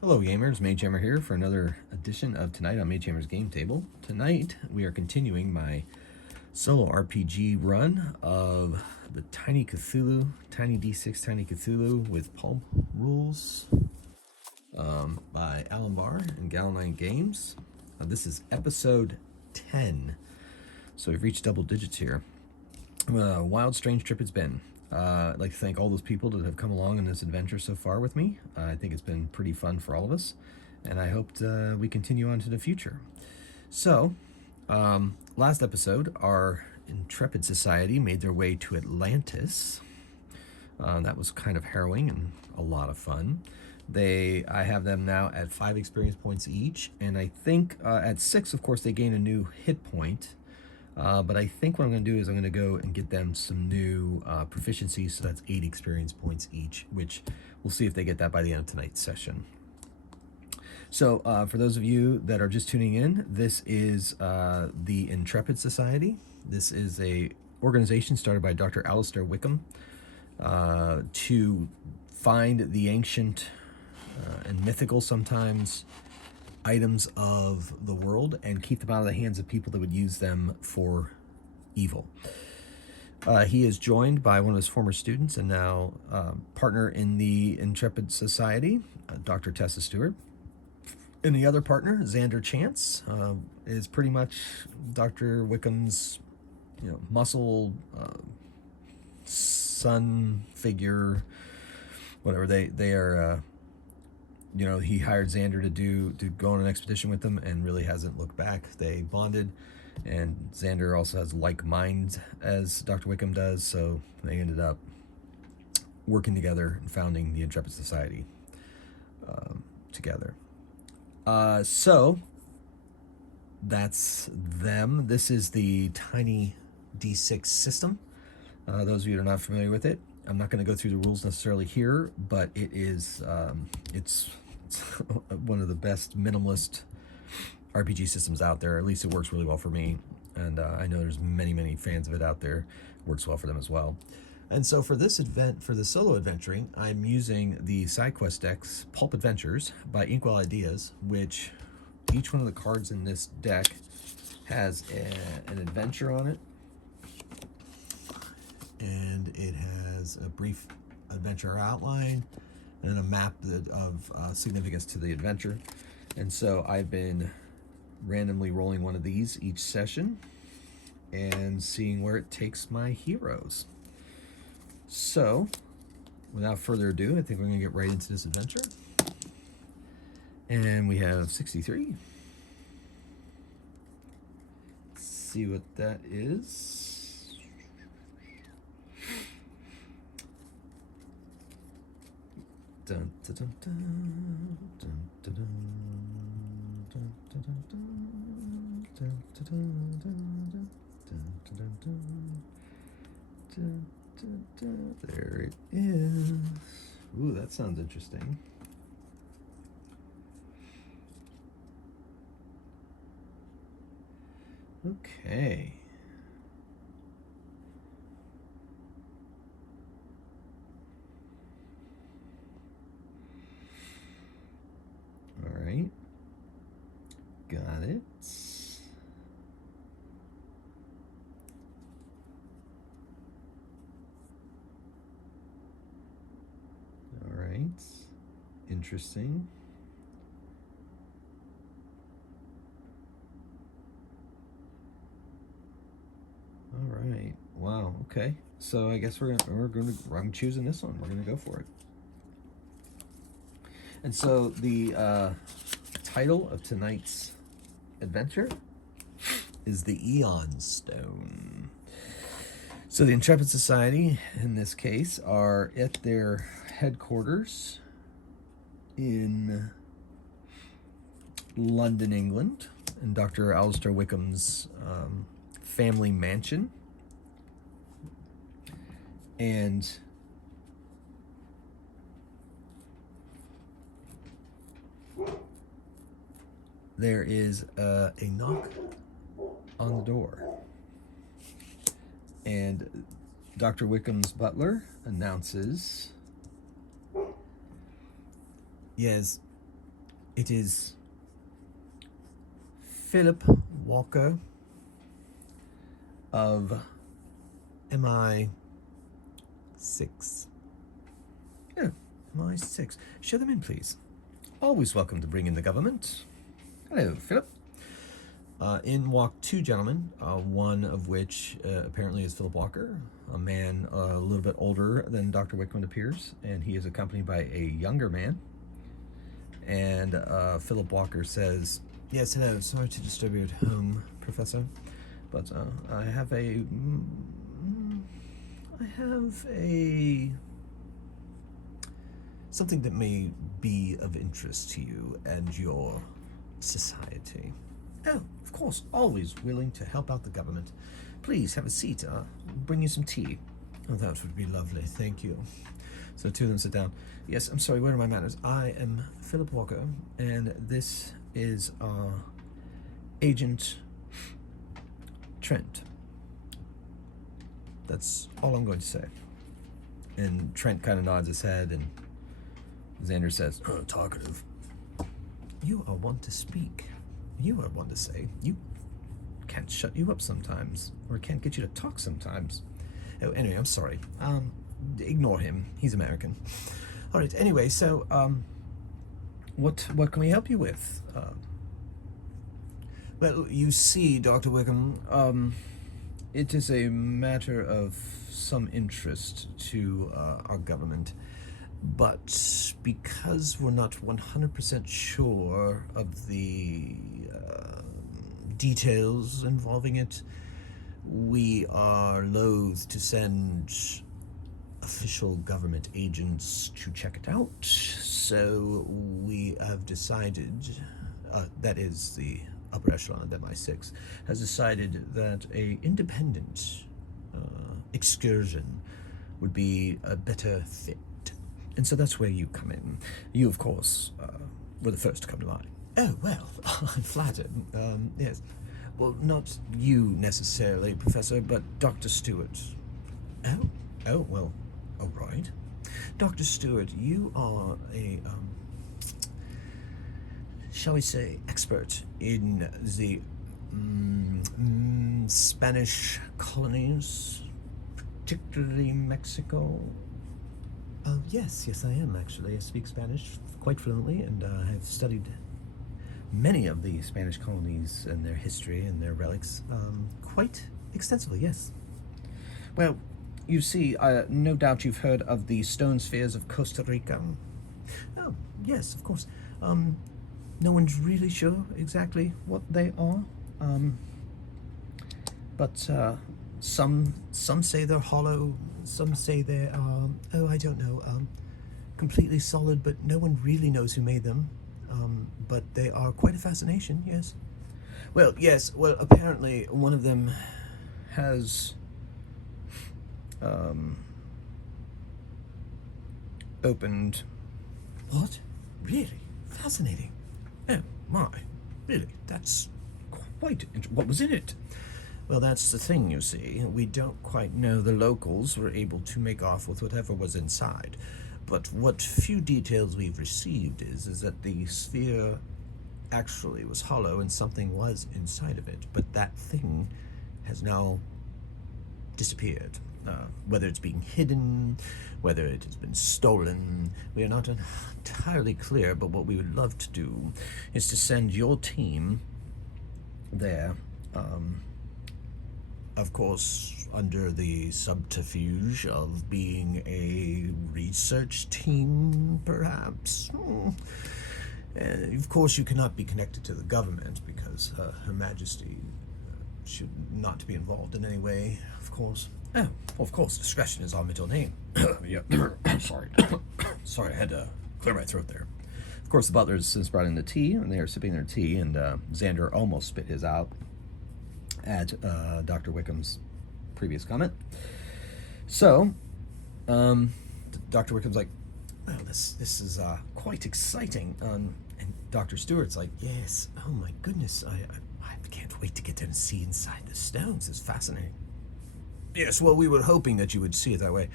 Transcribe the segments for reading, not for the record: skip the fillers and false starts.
Hello gamers, Magehammer here for another edition of Tonight on Magehammer's Game Table. Tonight we are continuing my solo RPG run of the Tiny Cthulhu, Tiny D6 Tiny Cthulhu with Pulp rules by Alan Barr and Gallanite Games. This is episode 10, so we've reached double digits here. Wild, strange trip it's been. I'd like to thank all those people that have come along in this adventure so far with me. I think it's been pretty fun for all of us, and I hope we continue on to the future. So, last episode, our Intrepid Society made their way to Atlantis. That was kind of harrowing and a lot of fun. I have them now at 5 experience points each, and I think at 6, of course, they gain a new hit point. But I think what I'm going to do is I'm going to go and get them some new proficiencies, so that's 8 experience points each, which we'll see if they get that by the end of tonight's session. So for those of you that are just tuning in, this is the Intrepid Society. This is a organization started by Dr. Alistair Wickham to find the ancient and mythical sometimes items of the world and keep them out of the hands of people that would use them for evil. He is joined by one of his former students and now partner in the Intrepid Society, Dr. Tessa Stewart. And the other partner, Xander Chance, is pretty much Dr. Wickham's, muscle, son figure, whatever. They are. He hired Xander to go on an expedition with them and really hasn't looked back. They bonded, and Xander also has like minds as Dr. Wickham does, so they ended up working together and founding the Intrepid Society together. So that's them. This is the Tiny D6 system. Those of you that are not familiar with it, I'm not going to go through the rules necessarily here, but it is it's one of the best minimalist RPG systems out there. At least it works really well for me, and I know there's many fans of it out there. It works well for them as well. And so for this event, for the solo adventuring, I'm using the side quest decks Pulp Adventures by Inkwell Ideas, which each one of the cards in this deck has an adventure on it, and it has a brief adventure outline and a map of significance to the adventure. And so I've been randomly rolling one of these each session and seeing where it takes my heroes. So without further ado, I think we're going to get right into this adventure. And we have 63. Let's see what that is. Dun, dun, dun, dun, dun, dun, dun, dun, dun, dun, dun. There it is. Ooh, that sounds interesting. Okay. All right. Got it. All right. Interesting. All right. Wow. Okay. So I guess I'm choosing this one. We're gonna go for it. And so the title of tonight's adventure is the Eon Stone. So the Intrepid Society, in this case, are at their headquarters in London, England, in Dr. Alistair Wickham's family mansion. And there is a knock on the door, and Dr. Wickham's butler announces, yes, It is Philip Walker of MI6. Yeah, MI6. Show them in, please. Always welcome to bring in the government. Hello, Philip. In walk two gentlemen, one of which apparently is Philip Walker, a man a little bit older than Dr. Wickham appears, and he is accompanied by a younger man. And Philip Walker says, "Yes, hello. Sorry to disturb you at home, Professor, but I have a something that may be of interest to you and your society." "Oh, of course, always willing to help out the government. Please have a seat. Bring you some tea." "Oh, that would be lovely, thank you." So the two of them sit down. "Yes, I'm sorry, where are my manners? I am Philip Walker, and this is Agent Trent." That's all I'm going to say. And Trent kind of nods his head, and Xander says, "Talkative. You are one to speak. You are one to say. You can't shut you up sometimes, or can't get you to talk sometimes." "Oh, anyway, I'm sorry. Ignore him. He's American." "All right. Anyway, so what can we help you with?" "Well, you see, Dr. Wickham, it is a matter of some interest to our government, but because we're not 100% sure of the details involving it, we are loath to send official government agents to check it out. So we have decided, that is the upper echelon of MI6, has decided that a independent excursion would be a better fit. And so that's where you come in. You, of course, were the first to come to mind." "Oh, well, I'm flattered. Yes. Well, not you necessarily, Professor, but Dr. Stewart." Oh, well, all right. Dr. Stewart, you are a, shall we say, expert in the Spanish colonies, particularly Mexico." Yes, I am actually. I speak Spanish quite fluently, and I have studied many of the Spanish colonies and their history and their relics quite extensively, yes. "Well, you see, no doubt you've heard of the stone spheres of Costa Rica." "Oh, yes, of course. No one's really sure exactly what they are, but some say they're hollow, some say they are, I don't know, completely solid, but no one really knows who made them. But they are quite a fascination, yes." "Well, yes, apparently one of them has opened." "What? Really? Fascinating. Oh, my. Really? That's quite what was in it?" "Well, that's the thing, you see. We don't quite know. The locals were able to make off with whatever was inside. But what few details we've received is that the sphere actually was hollow and something was inside of it. But that thing has now disappeared. Whether it's being hidden, whether it has been stolen, we are not entirely clear, but what we would love to do is to send your team there, of course, under the subterfuge of being a research team, perhaps. Of course, you cannot be connected to the government because Her Majesty should not be involved in any way, of course. Oh, well, of course, discretion is our middle name." Yeah, sorry. Sorry, I had to clear my throat there. Of course, the butlers since brought in the tea, and they are sipping their tea, and Xander almost spit his out at Dr. Wickham's previous comment. So, Dr. Wickham's like, "Well, this is quite exciting." And Dr. Stewart's like, "Yes, oh my goodness, I can't wait to get there and see inside the stones. It's fascinating." "Yes, well, we were hoping that you would see it that way.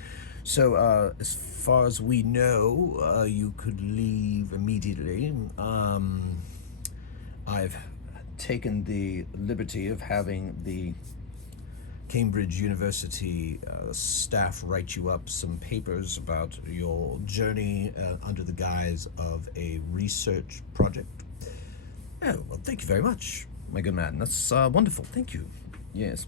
So, as far as we know, you could leave immediately. I've taken the liberty of having the Cambridge University staff write you up some papers about your journey under the guise of a research project. Oh, well, thank you very much, my good man. That's wonderful. Thank you. Yes.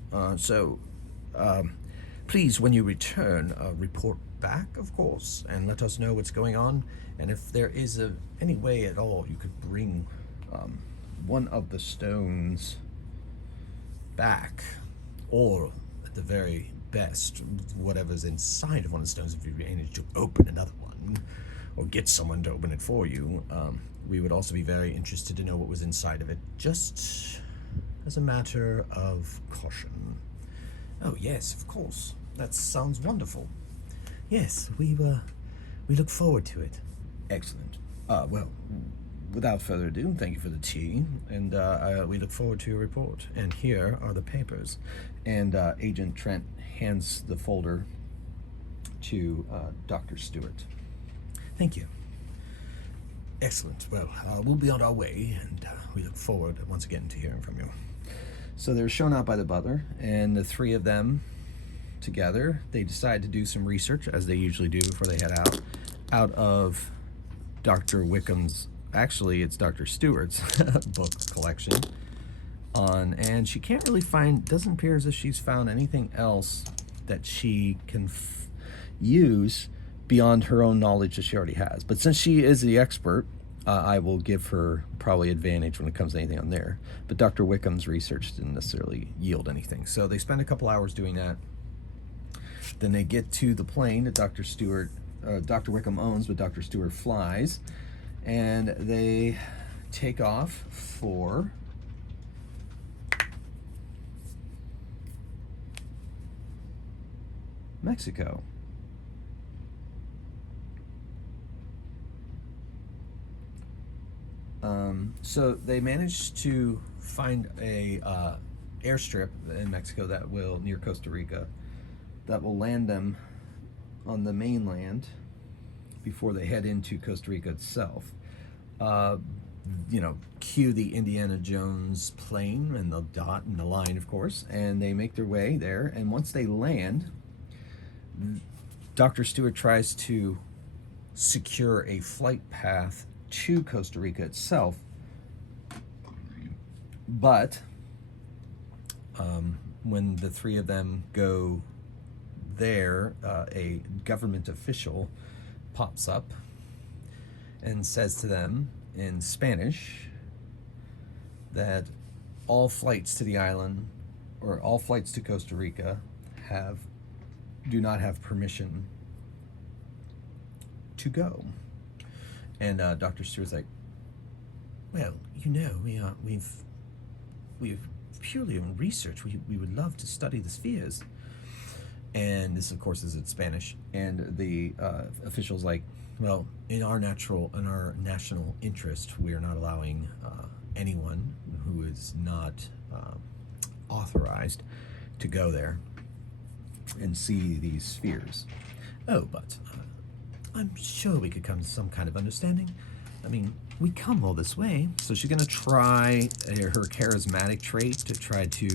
Please, when you return, report back, of course, and let us know what's going on. And if there is any way at all you could bring one of the stones back, or at the very best, whatever's inside of one of the stones, if you manage to open another one, or get someone to open it for you, we would also be very interested to know what was inside of it, just as a matter of caution. Oh, yes, of course. That sounds wonderful. Yes, we look forward to it. Excellent. Well, without further ado, thank you for the tea, and we look forward to your report. And here are the papers. And Agent Trent hands the folder to Dr. Stewart. Thank you. Excellent. Well, we'll be on our way, and we look forward once again to hearing from you. So they're shown out by the butler, and the three of them together, they decide to do some research, as they usually do before they head out of Dr. Wickham's, actually it's Dr. Stewart's book collection and she can't really find, doesn't appear as if she's found anything else that she can use beyond her own knowledge that she already has. But since she is the expert, I will give her probably advantage when it comes to anything on there. But Dr. Wickham's research didn't necessarily yield anything. So they spend a couple hours doing that. Then they get to the plane that Dr. Wickham owns, but Dr. Stewart flies. And they take off for Mexico. So they managed to find a airstrip in Mexico that will, near Costa Rica, that will land them on the mainland before they head into Costa Rica itself. Cue the Indiana Jones plane and the dot and the line, of course, and they make their way there. And once they land, Dr. Stewart tries to secure a flight path to Costa Rica itself, but when the three of them go there, a government official pops up and says to them in Spanish that all flights to the island, or all flights to Costa Rica, do not have permission to go. And Dr. Stewart's like, well, we've purely in research. We would love to study the spheres. And this, of course, is in Spanish. And the official's like, well, in our national interest, we are not allowing anyone who is not authorized to go there and see these spheres. Oh, but I'm sure we could come to some kind of understanding. I mean, we come all this way. So she's going to try her charismatic trait to try to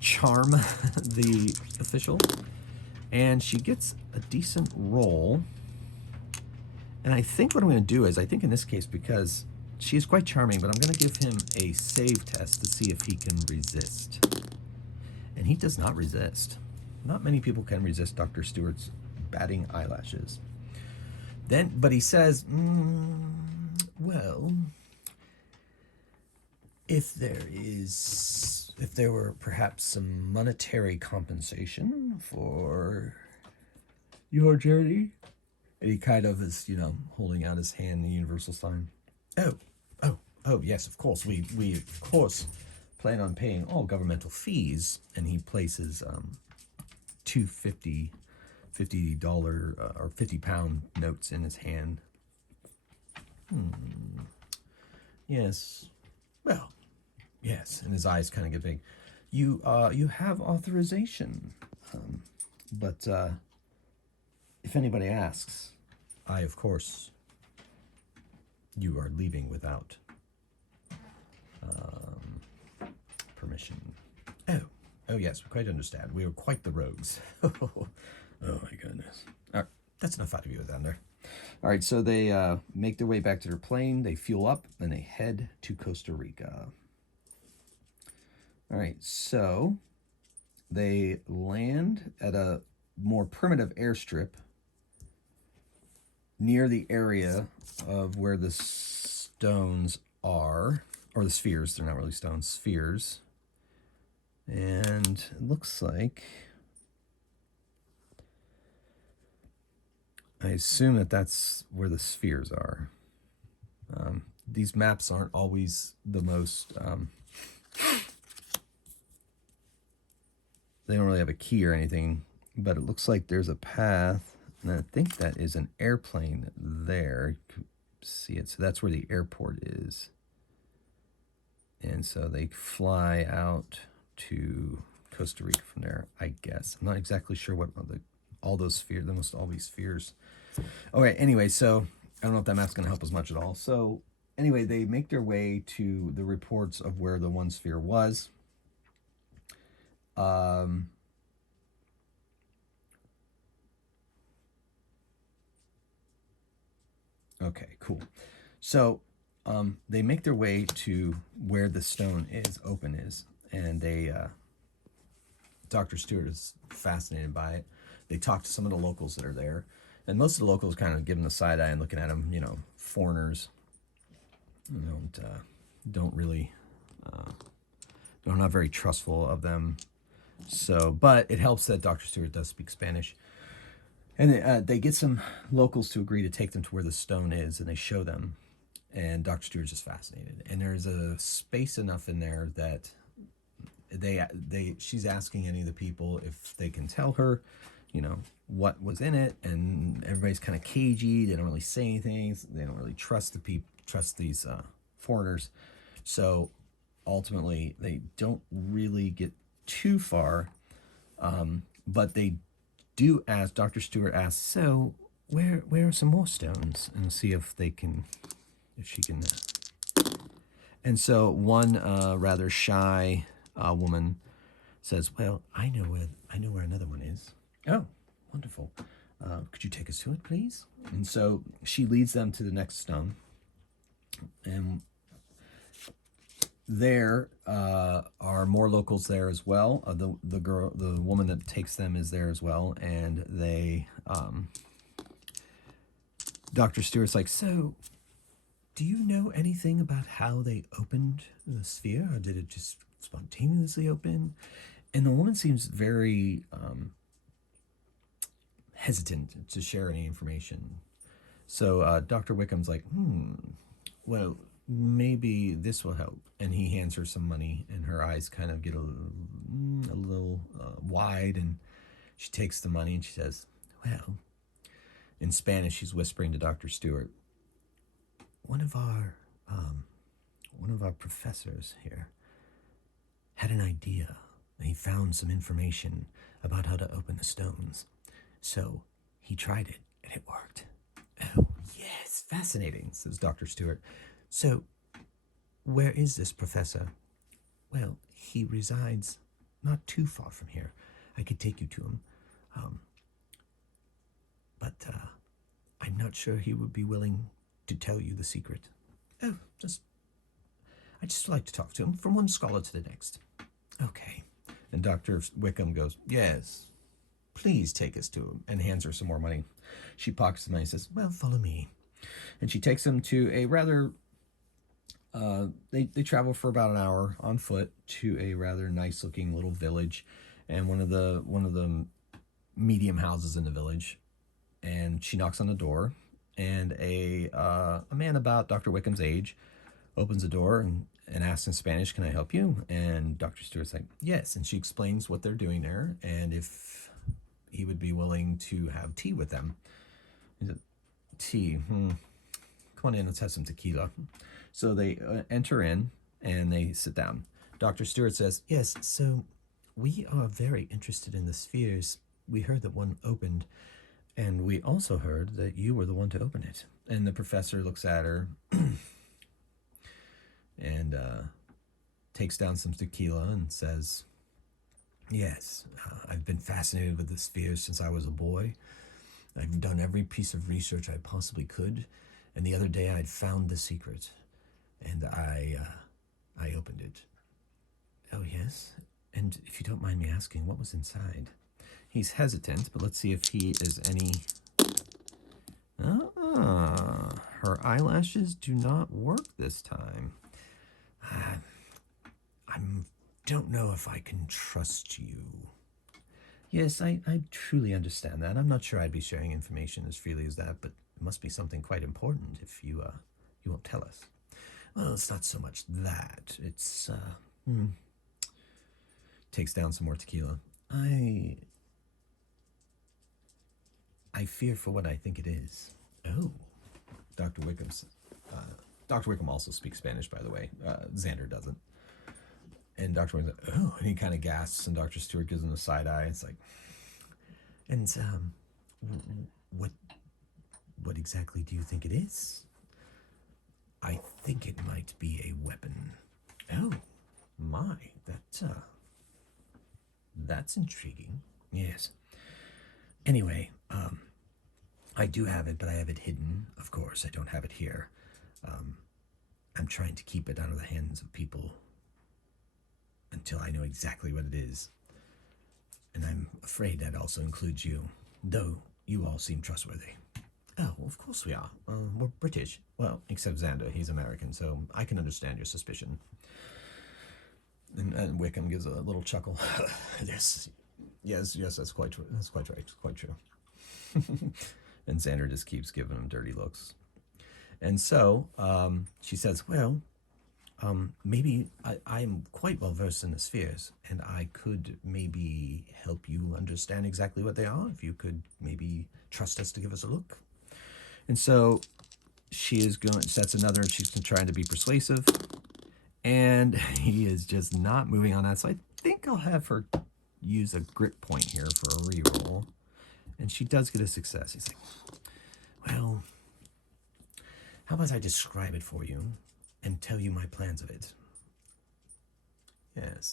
charm the official. And she gets a decent roll. And I think what I'm going to do is, I think in this case, because she is quite charming, but I'm going to give him a save test to see if he can resist. And he does not resist. Not many people can resist Dr. Stewart's batting eyelashes. But he says, well, if there were perhaps some monetary compensation for your journey. And he kind of is, holding out his hand, the universal sign. Oh, yes, of course. We of course plan on paying all governmental fees. And he places two $50 or 50-pound notes in his hand. Yes. Well, yes. And his eyes kind of get big. You have authorization, but If anybody asks, I, of course, you are leaving without permission. Oh, yes, we quite understand. We are quite the rogues. Oh, my goodness. All right, that's enough out of you down there. All right, so they make their way back to their plane. They fuel up, and they head to Costa Rica. All right, so they land at a more primitive airstrip near the area of where the stones are, or the spheres. They're not really stones, spheres. And it looks like, I assume that that's where the spheres are. These maps aren't always the most, they don't really have a key or anything, but it looks like there's a path, and I think that is an airplane there. You can see it. So that's where the airport is. And so they fly out to Costa Rica from there, I guess. I'm not exactly sure what all those spheres, there must all be spheres. Okay, anyway, so I don't know if that map's going to help us much at all. So anyway, they make their way to the reports of where the one sphere was. Okay, cool. So they make their way to where the stone open is, and they, Dr. Stewart is fascinated by it. They talk to some of the locals that are there, and most of the locals kind of give them the side eye and looking at them, you know, foreigners, you know, don't really, they're not very trustful of them. So, but it helps that Dr. Stewart does speak Spanish. And they get some locals to agree to take them to where the stone is, and they show them. And Dr. Stewart's just fascinated. And there's a space enough in there that she's asking any of the people if they can tell her, you know, what was in it. And everybody's kind of cagey. They don't really say anything. They don't really trust these foreigners. So ultimately, they don't really get too far. But they do ask, Dr. Stewart asks, so where are some more stones? And see if she can. And so one rather shy woman says, well, I know where another one is. Oh, wonderful. Could you take us to it, please? And so she leads them to the next stone. And there are more locals there as well. The woman that takes them is there as well, and they, Dr. Stewart's like, so, do you know anything about how they opened the sphere, or did it just spontaneously open? And the woman seems very hesitant to share any information. So Dr. Wickham's like, well, maybe this will help. And he hands her some money, and her eyes kind of get a little wide, and she takes the money and she says, well, in Spanish, she's whispering to Dr. Stewart, one of our professors here had an idea, and he found some information about how to open the stones. So he tried it, and it worked. Oh, yes, fascinating, says Dr. Stewart. So, where is this professor? Well, he resides not too far from here. I could take you to him. But I'm not sure he would be willing to tell you the secret. Oh, I just like to talk to him from one scholar to the next. Okay. And Dr. Wickham goes, yes, please take us to him, and hands her some more money. She pockets the money and says, well, follow me. And she takes them to a rather, they travel for about an hour on foot to a rather nice looking little village, and one of the medium houses in the village. And she knocks on the door, and a man about Dr. Wickham's age opens the door and asks in Spanish, can I help you? And Dr. Stewart's like, yes. And she explains what they're doing there, and if he would be willing to have tea with them. He said, tea? Come on in, let's have some tequila. So they enter in, and they sit down. Dr. Stewart says, yes, so we are very interested in the spheres. We heard that one opened, And we also heard that you were the one to open it. And the professor looks at her and takes down some tequila and says, yes, I've been fascinated with the spheres since I was a boy. I've done every piece of research I possibly could. And the other day I'd found the secret. And I opened it. Oh, yes? And if you don't mind me asking, what was inside? He's hesitant, but let's see if he is any... her eyelashes do not work this time. I don't know if I can trust you. Yes, I truly understand that. I'm not sure I'd be sharing information as freely as that, but it must be something quite important if you won't tell us. Well, it's not so much that. It's, takes down some more tequila. I fear for what I think it is. Oh, Dr. Wickham's... Dr. Wickham also speaks Spanish, by the way. Xander doesn't. And Dr. Wickham's like, oh, and he kind of gasps, and Dr. Stewart gives him a side eye. It's like, and what exactly do you think it is? I think it might be a weapon. Oh, my, that's intriguing. Yes. Anyway, I do have it, but I have it hidden. Of course, I don't have it here. I'm trying to keep it out of the hands of people until I know exactly what it is. And I'm afraid that also includes you, though you all seem trustworthy. Oh, of course we are. We're British. Well, except Xander, he's American, so I can understand your suspicion. And Wickham gives a little chuckle. Yes, that's quite true. That's quite right. Quite true. And Xander just keeps giving him dirty looks. And so she says, well, maybe I'm quite well versed in the spheres, and I could maybe help you understand exactly what they are, if you could maybe trust us to give us a look. And so she's trying to be persuasive, and he is just not moving on that. So I think I'll have her use a grit point here for a reroll. And she does get a success. He's like, well, how about I describe it for you and tell you my plans of it?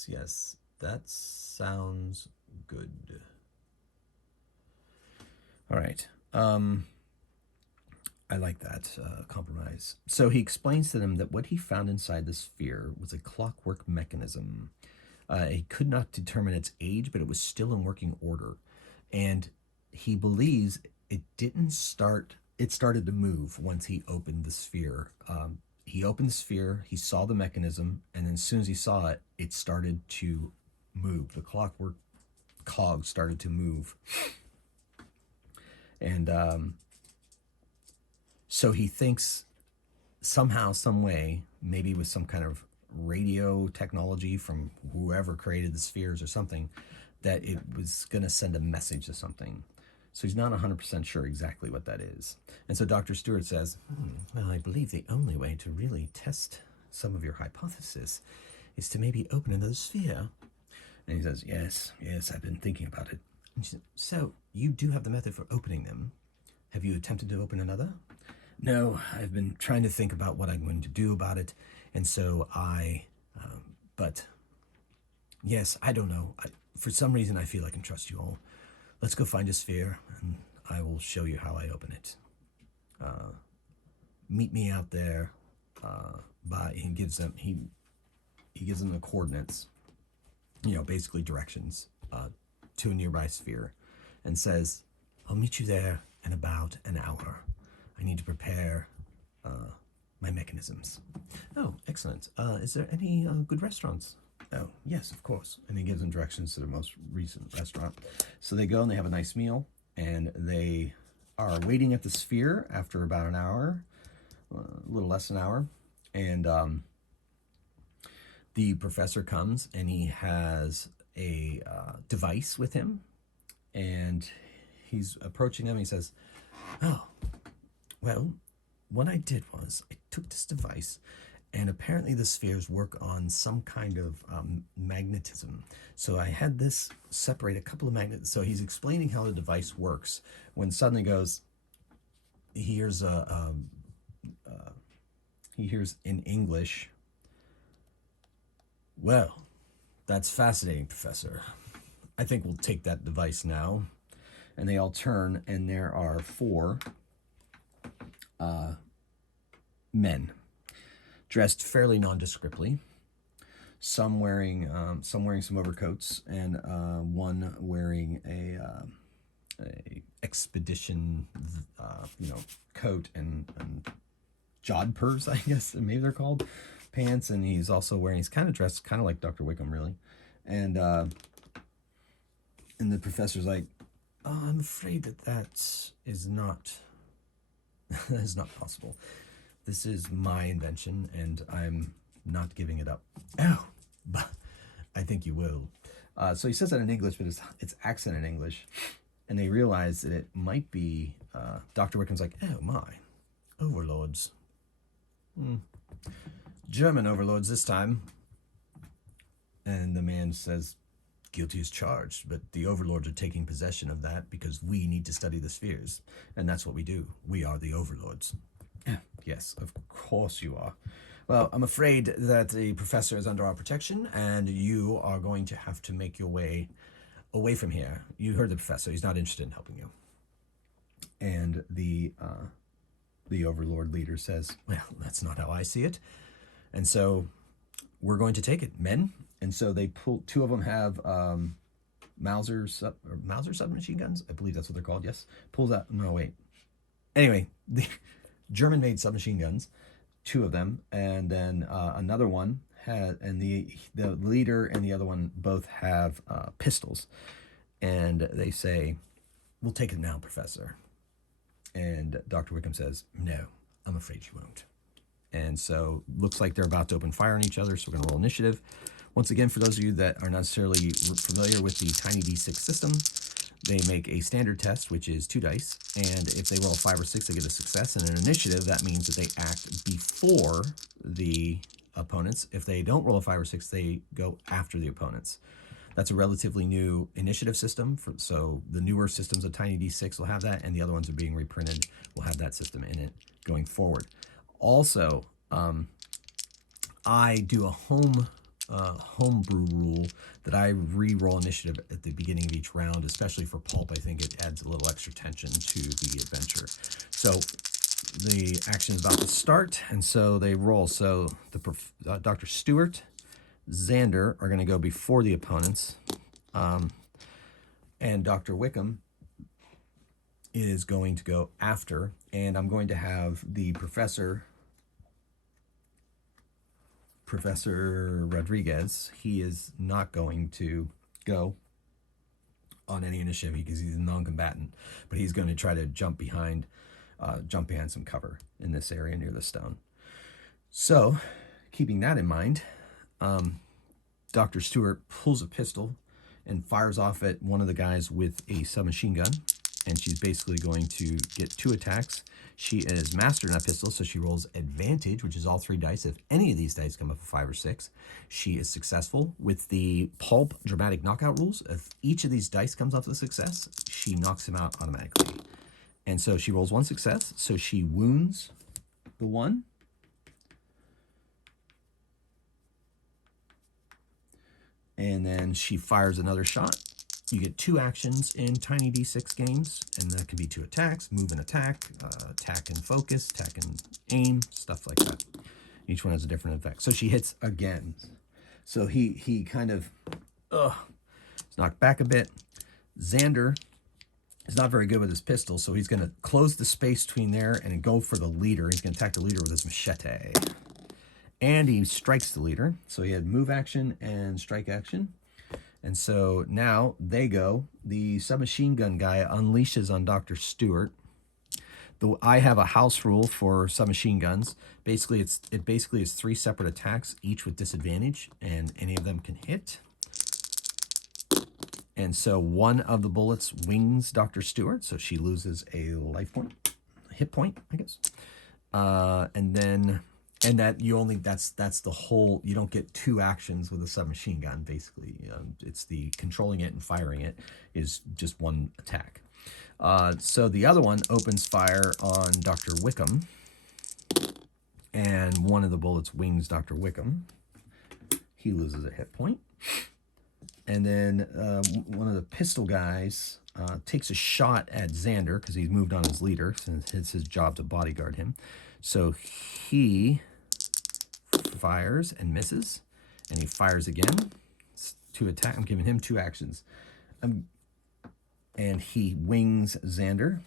Yes, that sounds good. All right. I like that compromise. So he explains to them that what he found inside the sphere was a clockwork mechanism. He could not determine its age, but it was still in working order. And he believes it didn't start... It started to move once he opened the sphere. He opened the sphere, he saw the mechanism, and then as soon as he saw it, it started to move. The clockwork cog started to move. And so he thinks somehow, some way, maybe with some kind of radio technology from whoever created the spheres or something, that it was going to send a message to something. So he's not 100% sure exactly what that is. And so Dr. Stewart says, well, I believe the only way to really test some of your hypothesis is to maybe open another sphere. And he says, yes, I've been thinking about it. And she said, so you do have the method for opening them. Have you attempted to open another? No, I've been trying to think about what I'm going to do about it. And so but yes, I don't know. For some reason, I feel I can trust you all. Let's go find a sphere, and I will show you how I open it. Meet me out there. He gives them the coordinates, basically directions to a nearby sphere, and says, "I'll meet you there in about an hour. I need to prepare my mechanisms." Oh, excellent. Is there any good restaurants? Oh, yes, of course. And he gives them directions to the most recent restaurant. So they go and they have a nice meal, and they are waiting at the sphere after about an hour, a little less than an hour. And the professor comes, and he has a device with him, and he's approaching them. He says, oh, well, what I did was I took this device And apparently the spheres work on some kind of magnetism. So I had this separate a couple of magnets. So he's explaining how the device works when suddenly goes, he hears in English, "Well, that's fascinating, Professor. I think we'll take that device now." And they all turn, and there are 4 men dressed fairly nondescriptly. Some wearing some overcoats, and one wearing a expedition coat and jodhpurs, I guess maybe they're called, pants, and he's kind of dressed kind of like Dr. Wickham, really. And the professor's like, "Oh, I'm afraid that is not that is not possible. This is my invention, and I'm not giving it up." "Oh, but I think you will." So he says that in English, but it's accent in English, and they realize that it might be Dr. Wickham's like, "Oh my, overlords, German overlords this time." And the man says, "Guilty as charged, but the overlords are taking possession of that because we need to study the spheres, and that's what we do. We are the overlords." "Yes, of course you are. Well, I'm afraid that the professor is under our protection, and you are going to have to make your way away from here. You heard the professor. He's not interested in helping you." And the overlord leader says, "Well, that's not how I see it. And so we're going to take it, men." And so they pull, 2 of them have Mauser submachine guns. I believe that's what they're called. Yes. Pulls out, no, wait. Anyway, the German-made submachine guns, 2 of them, and then another one had, and the leader and the other one both have pistols. And they say, "We'll take it now, Professor." And Dr. Wickham says, "No, I'm afraid you won't." And so looks like they're about to open fire on each other, so we're going to roll initiative. Once again, for those of you that are not necessarily familiar with the Tiny D6 system, they make a standard test, which is 2 dice, and if they roll a 5 or 6, they get a success. And an initiative, that means that they act before the opponents. If they don't roll a 5 or 6, they go after the opponents. That's a relatively new initiative system, so the newer systems of Tiny D6 will have that, and the other ones are being reprinted will have that system in it going forward. Also, I do a homebrew rule that I re-roll initiative at the beginning of each round, especially for Pulp. I think it adds a little extra tension to the adventure. So the action is about to start, and so they roll. So the Dr. Stewart, Xander are going to go before the opponents, and Dr. Wickham is going to go after, and I'm going to have the Professor Rodriguez. He is not going to go on any initiative because he's a non-combatant, but he's going to try to jump behind some cover in this area near the stone. So, keeping that in mind, Dr. Stewart pulls a pistol and fires off at one of the guys with a submachine gun, and she's basically going to get 2 attacks. She is master in that pistol, so she rolls advantage, which is all 3 dice. If any of these dice come up a 5 or 6, she is successful. With the Pulp dramatic knockout rules, if each of these dice comes up with a success, she knocks him out automatically. And so she rolls 1 success, so she wounds the one. And then she fires another shot. You get 2 actions in Tiny D6 games, and that can be 2 attacks, move and attack, attack and focus, attack and aim, stuff like that. Each one has a different effect. So she hits again. So he kind of is knocked back a bit. Xander is not very good with his pistol, so he's going to close the space between there and go for the leader. He's going to attack the leader with his machete. And he strikes the leader. So he had move action and strike action. And so now they go. The submachine gun guy unleashes on Dr. Stewart. I have a house rule for submachine guns. Basically, it basically is 3 separate attacks, each with disadvantage, and any of them can hit. And so one of the bullets wings Dr. Stewart, so she loses a life point, hit point, I guess. And then And that you only, that's the whole, you don't get two actions with a submachine gun, basically. It's the controlling it and firing it is just one attack. So the other one opens fire on Dr. Wickham, and one of the bullets wings Dr. Wickham. He loses a hit point. And then one of the pistol guys takes a shot at Xander because he's moved on his leader, since it's his job to bodyguard him. So he fires and misses, and he fires again to attack. I'm giving him two actions. And he wings Xander.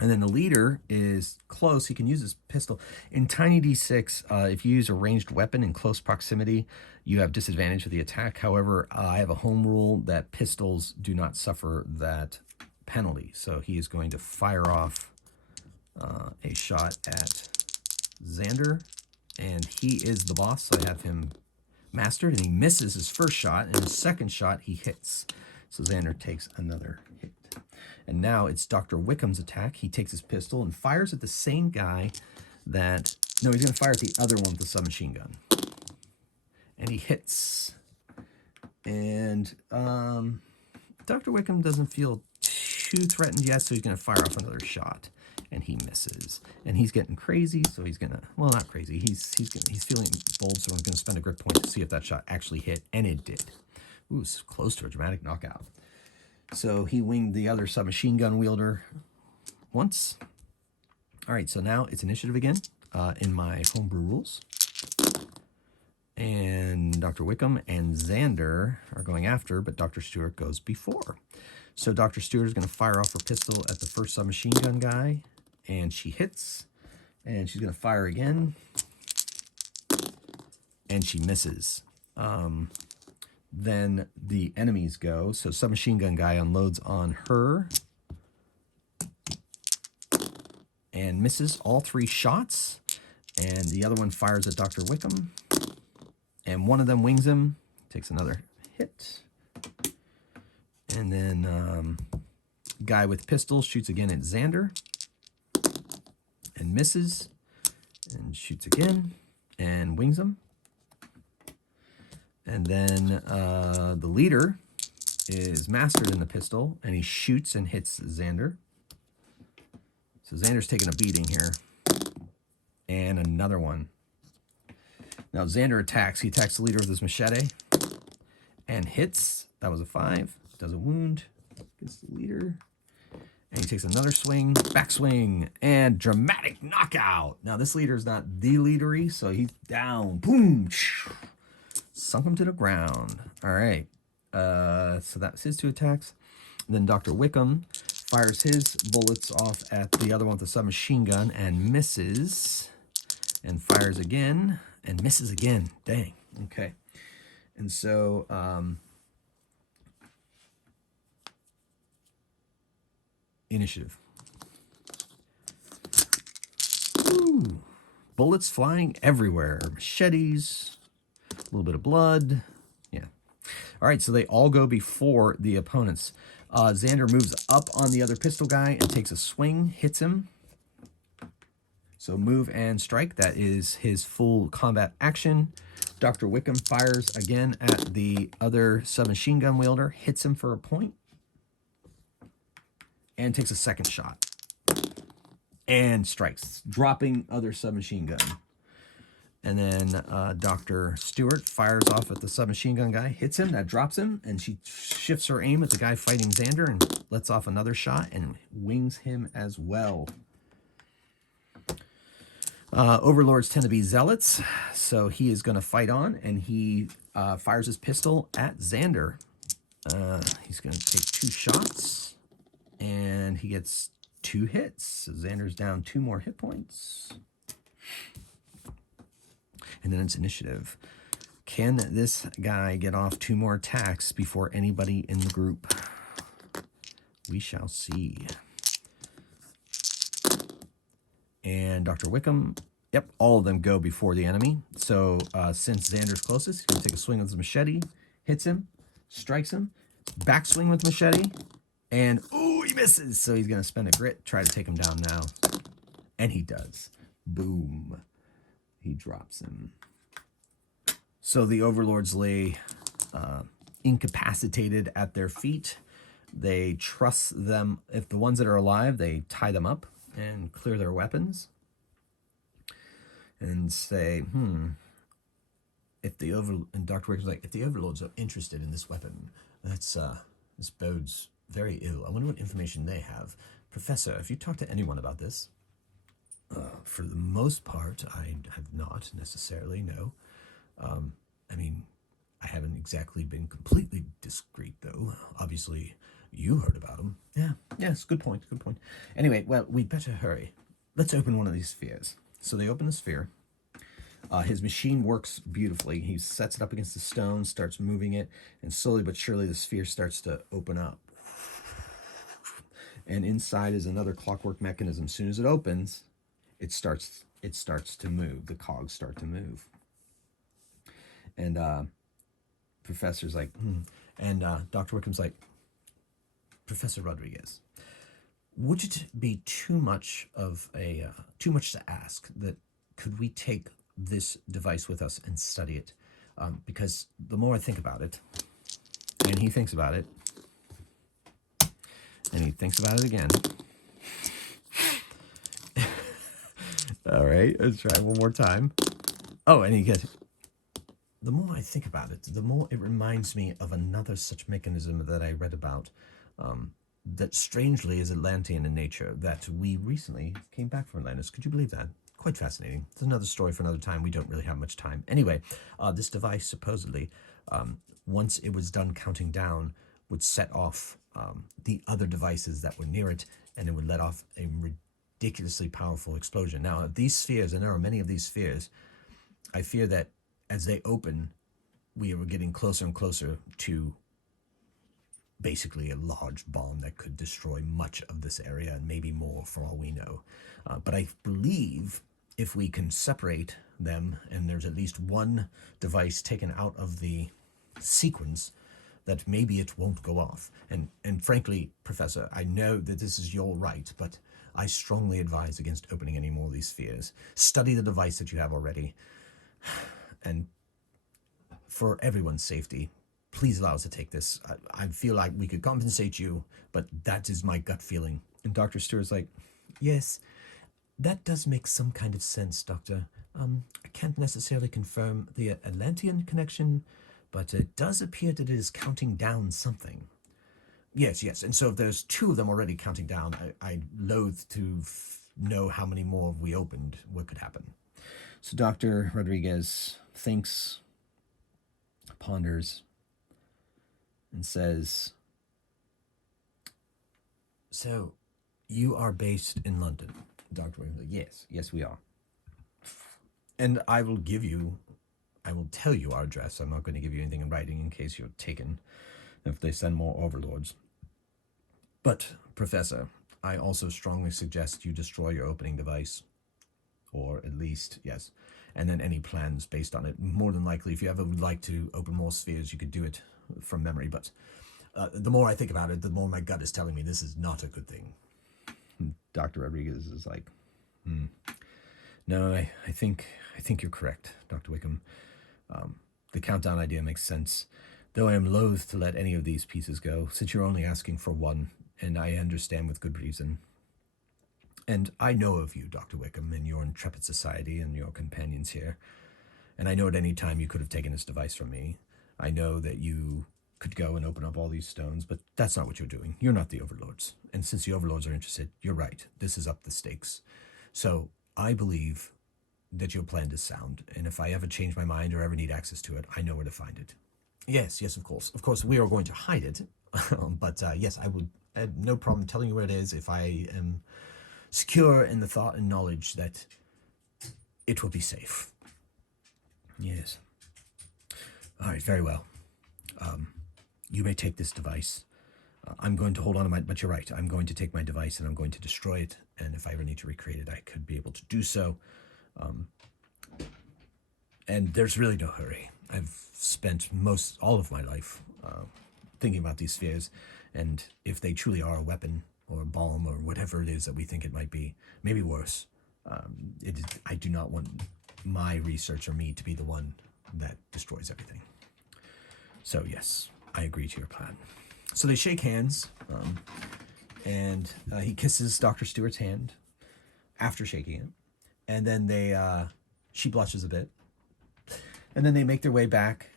And then the leader is close. He can use his pistol. In Tiny D6, if you use a ranged weapon in close proximity, you have disadvantage with the attack. However, I have a home rule that pistols do not suffer that penalty. So he is going to fire off a shot at Xander. And he is the boss, so I have him mastered. And he misses his first shot. And his second shot, he hits. So Xander takes another hit. And now it's Dr. Wickham's attack. He takes his pistol and fires at the same guy that... No, he's going to fire at the other one with the submachine gun. And he hits. And Dr. Wickham doesn't feel too threatened yet, so he's going to fire off another shot. And he misses. And he's getting crazy, so he's going to... Well, not crazy. He's feeling bold, so I'm going to spend a grit point to see if that shot actually hit. And it did. Ooh, it's close to a dramatic knockout. So he winged the other submachine gun wielder once. All right, so now it's initiative again in my homebrew rules. And Dr. Wickham and Xander are going after, but Dr. Stewart goes before. So Dr. Stewart is going to fire off her pistol at the first submachine gun guy, and she hits. And she's going to fire again, and she misses. Then the enemies go. So submachine gun guy unloads on her and misses all three shots. And the other one fires at Dr. Wickham. And one of them wings him, takes another hit. And then guy with pistol shoots again at Xander and misses. And shoots again and wings him. And then the leader is mastered in the pistol, and he shoots and hits Xander. So Xander's taking a beating here. And another one. Now Xander attacks. He attacks the leader with his machete and hits. That was a 5. Does a wound. Gets the leader. And he takes another swing, backswing, and dramatic knockout. Now this leader is not the leadery, so he's down. Boom. Sunk him to the ground. All right. So that's his 2 attacks. And then Dr. Wickham fires his bullets off at the other one with the submachine gun and misses. And fires again and misses again. Dang. Okay. And so initiative. Ooh. Bullets flying everywhere. Machetes. A little bit of blood. Yeah. All right, so they all go before the opponents. Xander moves up on the other pistol guy and takes a swing, hits him. So move and strike. That is his full combat action. Dr. Wickham fires again at the other submachine gun wielder, hits him for a point, and takes a second shot. And strikes, dropping other submachine gun. And then Dr. Stewart fires off at the submachine gun guy, hits him, that drops him, and she shifts her aim at the guy fighting Xander and lets off another shot and wings him as well. Overlords tend to be zealots, so he is going to fight on, and he fires his pistol at Xander. He's going to take 2 shots, and he gets 2 hits. So Xander's down 2 more hit points. And then it's initiative. Can this guy get off 2 more attacks before anybody in the group? We shall see. And Dr. Wickham, yep, all of them go before the enemy. So since Xander's closest, he's going to take a swing with his machete, hits him, strikes him, backswing with machete, and ooh, he misses. So he's going to spend a grit, try to take him down now. And he does. Boom. He drops him. So the overlords lay incapacitated at their feet. They truss them. If the ones that are alive, they tie them up and clear their weapons and say, if the and Dr. Wicker's like, if the overlords are interested in this weapon, this bodes very ill. I wonder what information they have. Professor, have you talked to anyone about this? For the most part, I have not necessarily, no. I mean, I haven't exactly been completely discreet, though. Obviously, you heard about him. Yeah, yes, good point, good point. Anyway, well, we'd better hurry. Let's open one of these spheres. So they open the sphere. His machine works beautifully. He sets it up against the stone, starts moving it, and slowly but surely the sphere starts to open up. And inside is another clockwork mechanism. As soon as it opens, it starts to move. The cogs start to move. And Professor's like, And Dr. Wickham's like, Professor Rodriguez, would it be too much to ask that could we take this device with us and study it? Because the more I think about it, and he thinks about it, and he thinks about it again. All right, let's try one more time. Oh, and he gets, the more I think about it, the more it reminds me of another such mechanism that I read about, that strangely is Atlantean in nature, that we recently came back from Atlantis. Could you believe that? Quite fascinating. It's another story for another time. We don't really have much time. Anyway, this device supposedly, once it was done counting down, would set off the other devices that were near it, and it would let off a ridiculously powerful explosion. Now, these spheres, and there are many of these spheres, I fear that as they open, we are getting closer and closer to basically a large bomb that could destroy much of this area and maybe more for all we know. But I believe if we can separate them and there's at least one device taken out of the sequence, that maybe it won't go off. And frankly, Professor, I know that this is your right, but I strongly advise against opening any more of these spheres. Study the device that you have already. And for everyone's safety, please allow us to take this. I feel like we could compensate you, but that is my gut feeling. And Dr. Stewart's like, yes, that does make some kind of sense, Doctor. I can't necessarily confirm the Atlantean connection, but it does appear that it is counting down something. Yes, and so if there's two of them already counting down, I loathe to know how many more we opened, what could happen. So Dr. Rodriguez thinks, ponders, and says, so you are based in London? Dr. Williams, yes, we are. And I will tell you our address. I'm not going to give you anything in writing in case you're taken, if they send more overlords. But, Professor, I also strongly suggest you destroy your opening device. Or at least, yes. And then any plans based on it. More than likely, if you ever would like to open more spheres, you could do it from memory. But the more I think about it, the more my gut is telling me this is not a good thing. Dr. Rodriguez is like, no, I think you're correct, Dr. Wickham. The countdown idea makes sense, though I am loath to let any of these pieces go, since you're only asking for one, and I understand with good reason. And I know of you, Dr. Wickham, and your Intrepid Society and your companions here, and I know at any time you could have taken this device from me. I know that you could go and open up all these stones, but that's not what you're doing. You're not the overlords. And since the overlords are interested, you're right. This is up the stakes. So I believe that your plan is sound, and if I ever change my mind or ever need access to it, I know where to find it. Yes, of course. Of course, we are going to hide it, but yes, I would have no problem telling you where it is if I am secure in the thought and knowledge that it will be safe. Yes. All right, very well. You may take this device. I'm going to hold on to my, but you're right. I'm going to take my device and I'm going to destroy it. And if I ever need to recreate it, I could be able to do so. And there's really no hurry. I've spent all of my life thinking about these spheres. And if they truly are a weapon or a bomb or whatever it is that we think it might be, maybe worse, I do not want my research or me to be the one that destroys everything. So yes, I agree to your plan. So they shake hands, and he kisses Dr. Stewart's hand after shaking it. And then she blushes a bit. And then they make their way back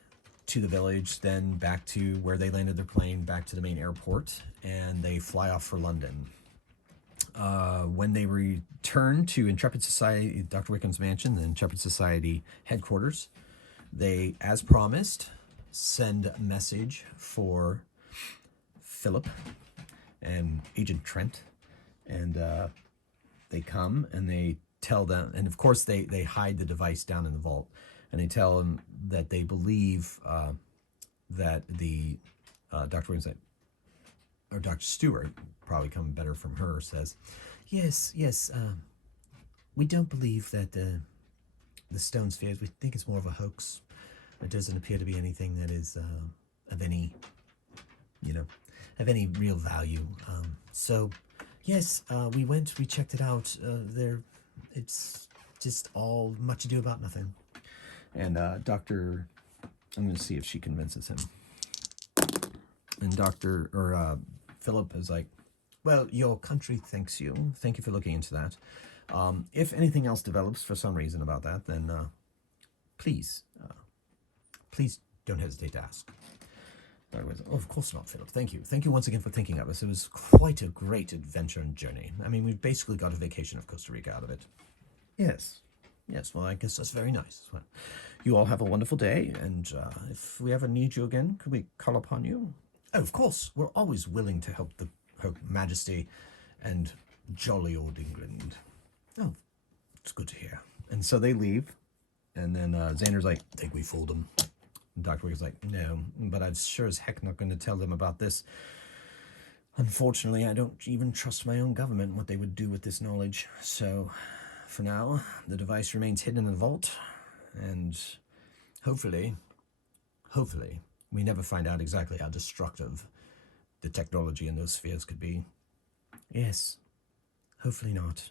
to the village, then back to where they landed their plane, back to the main airport, and they fly off for London. When they return to Intrepid Society, Dr. Wickham's mansion, the Intrepid Society headquarters, they, as promised, send a message for Philip and Agent Trent, and they come and they tell them, and of course they hide the device down in the vault, and they tell them that they believe that the Dr. Williams, or Dr. Stewart, probably coming better from her, says, yes, we don't believe that the stone spheres, we think it's more of a hoax. It doesn't appear to be anything that is of any, of any real value. So, yes, we checked it out. It's just all much ado about nothing. And I'm going to see if she convinces him. And Philip is like, well, your country thanks you. Thank you for looking into that. If anything else develops for some reason about that, then please don't hesitate to ask. Oh, of course not, Philip. Thank you. Thank you once again for thinking of us. It was quite a great adventure and journey. I mean, we've basically got a vacation of Costa Rica out of it. Yes, well, I guess that's very nice. Well, you all have a wonderful day, and if we ever need you again, could we call upon you? Oh, of course. We're always willing to help Her Majesty and jolly old England. Oh, it's good to hear. And so they leave, and then Xander's like, think we fooled them. And Dr. Wiggum's like, no, but I'm sure as heck not going to tell them about this. Unfortunately, I don't even trust my own government and what they would do with this knowledge. So, for now, the device remains hidden in the vault, and hopefully, we never find out exactly how destructive the technology in those spheres could be. Yes, hopefully not.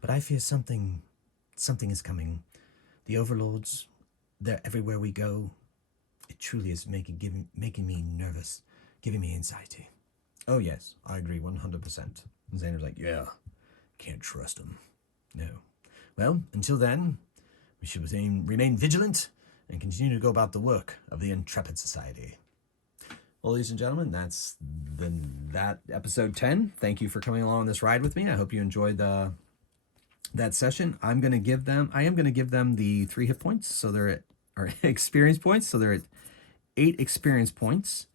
But I fear something is coming. The overlords, they're everywhere we go. It truly is making me nervous, giving me anxiety. Oh yes, I agree 100%. And Xander's like, yeah, can't trust them. No. Well, until then, we should remain vigilant and continue to go about the work of the Intrepid Society. Well, ladies and gentlemen, that's that episode 10. Thank you for coming along this ride with me. I hope you enjoyed that session. I am going to give them the 3 hit points, so they're at, or experience points, so they're at 8 experience points.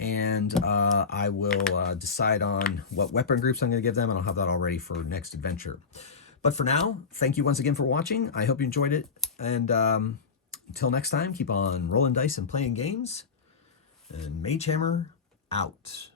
And I will decide on what weapon groups I'm going to give them, and I'll have that all ready for next adventure. But for now, thank you once again for watching. I hope you enjoyed it. And until next time, keep on rolling dice and playing games. And Magehammer out.